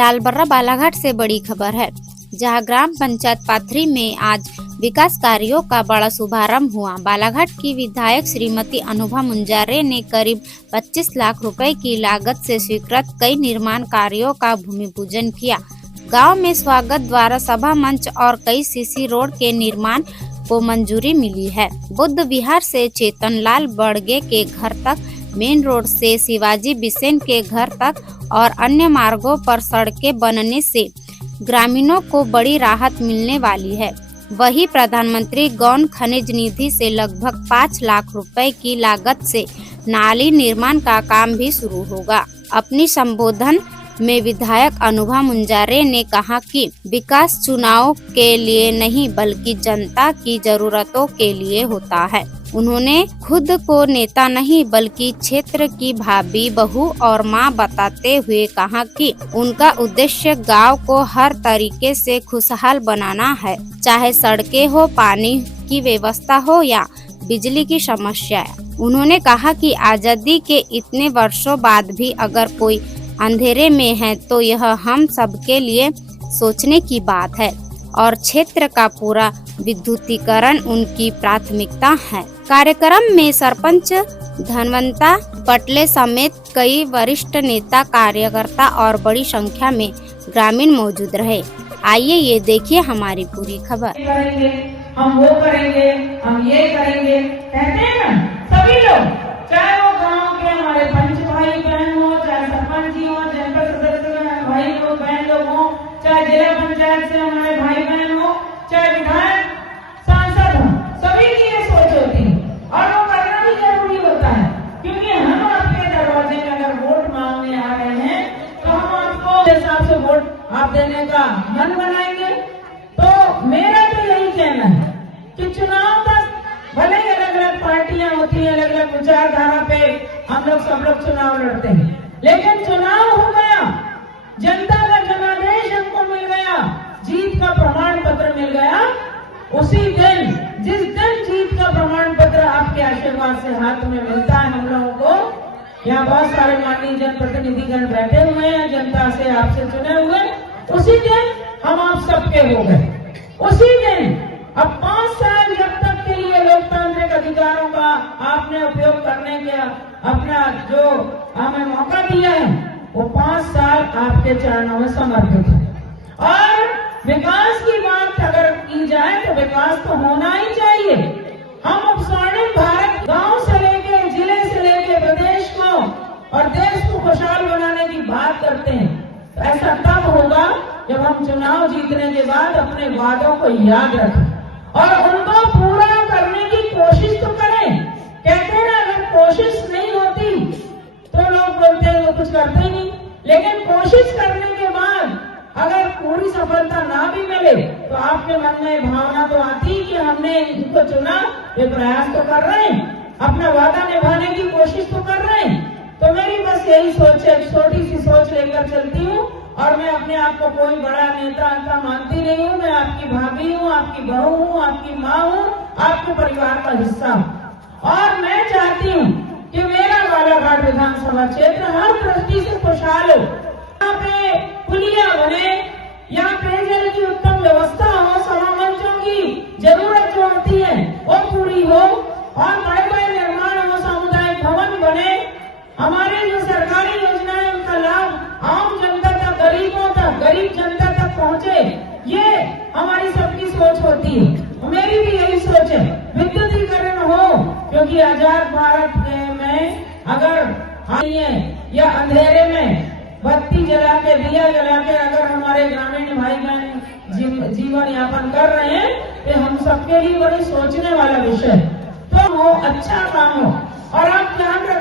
लालबर्रा बालाघाट से बड़ी खबर है, जहां ग्राम पंचायत पाथरी में आज विकास कार्यों का बड़ा शुभारंभ हुआ। बालाघाट की विधायक श्रीमती अनुभा मुंजारे ने करीब 25 लाख रुपए की लागत से स्वीकृत कई निर्माण कार्यों का भूमि पूजन किया। गांव में स्वागत द्वार, सभा मंच और कई सीसी रोड के निर्माण को मंजूरी मिली है। बुद्ध विहार से चेतन लाल बड़गे के घर तक, मेन रोड से शिवाजी बिसेन के घर तक और अन्य मार्गों पर सड़कें बनने से ग्रामीणों को बड़ी राहत मिलने वाली है। वहीं प्रधानमंत्री गौण खनिज निधि से लगभग 5 लाख रुपए की लागत से नाली निर्माण का काम भी शुरू होगा। अपनी संबोधन में विधायक अनुभा मुंजारे ने कहा कि विकास चुनाव के लिए नहीं बल्कि जनता की जरूरतों के लिए होता है। उन्होंने खुद को नेता नहीं बल्कि क्षेत्र की भाभी, बहू और मां बताते हुए कहा कि उनका उद्देश्य गांव को हर तरीके से खुशहाल बनाना है, चाहे सड़कें हो, पानी की व्यवस्था हो या बिजली की समस्या। उन्होंने कहा कि आजादी के इतने वर्षों बाद भी अगर कोई अंधेरे में है तो यह हम सबके लिए सोचने की बात है और क्षेत्र का पूरा विद्युतीकरण उनकी प्राथमिकता है। कार्यक्रम में सरपंच धनवंता पटले समेत कई वरिष्ठ नेता, कार्यकर्ता और बड़ी संख्या में ग्रामीण मौजूद रहे। आइए ये देखिए हमारी पूरी खबर। हम वो करेंगे, हम ये करेंगे, कहते हैं ना सभी लोग, चाहे वो गांव के हमारे पंच भाई बहन हो, चाहे सरपंच जी हो, जनपद सदस्य भाई लोग बहन लोग हो, चाहे जिला पंचायत से हमारे भाई बहन हो, चाहे विधायक सांसद हो, सभी की ये सोच होती है और वो करना भी जरूरी होता है, क्योंकि हम आपके दरवाजे में अगर वोट मांगने आ रहे हैं तो हम आपको हिसाब से वोट आप देने का मन बनाएंगे। तो मेरा तो यही कहना है कि चुनाव तक भले ही अलग अलग पार्टियां होती हैं, अलग अलग विचारधारा पे हम लोग सब लोग चुनाव लड़ते हैं, लेकिन चुनाव हो गया, जनता का जनादेश हमको मिल गया, जीत का प्रमाण पत्र मिल गया। उसी दिन, जिस दिन जीत का प्रमाण पत्र आपके आशीर्वाद से हाथ में मिलता है हम लोगों को, यहाँ बहुत सारे माननीय जनप्रतिनिधिगण बैठे हुए हैं, जनता से आपसे चुने हुए, उसी दिन हम आप सबके हो गए। उसी दिन अब 5 साल जब तक के लिए लोकतांत्रिक अधिकारों का आपने उपयोग करने के अपना जो हमें मौका दिया है, वो 5 साल आपके चरणों में समर्पित है। और विकास की बात अगर की जाए तो विकास तो होना ही चाहिए। हम अब स्वर्णिम भारत गांव से लेके, जिले से लेके प्रदेश को और देश को खुशहाल बनाने की बात करते हैं। तो ऐसा तब होगा जब हम चुनाव जीतने के बाद अपने वादों को याद रखें और उनको पूरा करने की कोशिश तो करें। कहते हैं ना, अगर कोशिश नहीं होती तो लोग बोलते हैं वो कुछ करते ही नहीं, लेकिन कोशिश करने के बाद अगर पूरी सफलता ना भी मिले तो आपके मन में भावना तो आती कि हमने इनको चुना, ये प्रयास तो कर रहे हैं, अपना वादा निभाने की कोशिश तो कर रहे हैं। तो मेरी बस यही सोच है, छोटी सी सोच लेकर चलती हूँ और मैं अपने आप को कोई बड़ा नेता मानती नहीं हूँ। मैं आपकी भाभी हूँ, आपकी बहू हूँ, आपकी माँ हूँ, आपके परिवार का हिस्सा हूँ और मैं चाहती हूँ कि मेरा बालाघाट विधानसभा क्षेत्र हर दृष्टि से खुशहाल हो। यहाँ पे पुलिया बने, यहाँ पेयजल की उत्तम व्यवस्था हो, सभा मंचों की जरूरत जो होती है वो पूरी हो और बड़े बड़े निर्माण हो, सामुदायिक भवन बने, हमारे जो सरकारी योजनाएं उनका लाभ आम जनता तक, गरीबों तक, गरीब जनता तक पहुंचे, ये हमारी सबकी सोच होती है। मेरी भी यही सोच है, विद्युतीकरण हो, क्योंकि आजाद भारत में अगर या अंधेरे में बत्ती जला के, दिया जला के अगर हमारे ग्रामीण भाई बहन जीवन यापन कर रहे हैं तो हम सबके लिए बड़ी सोचने वाला विषय। तो वो अच्छा काम हो और आप ध्यान रखें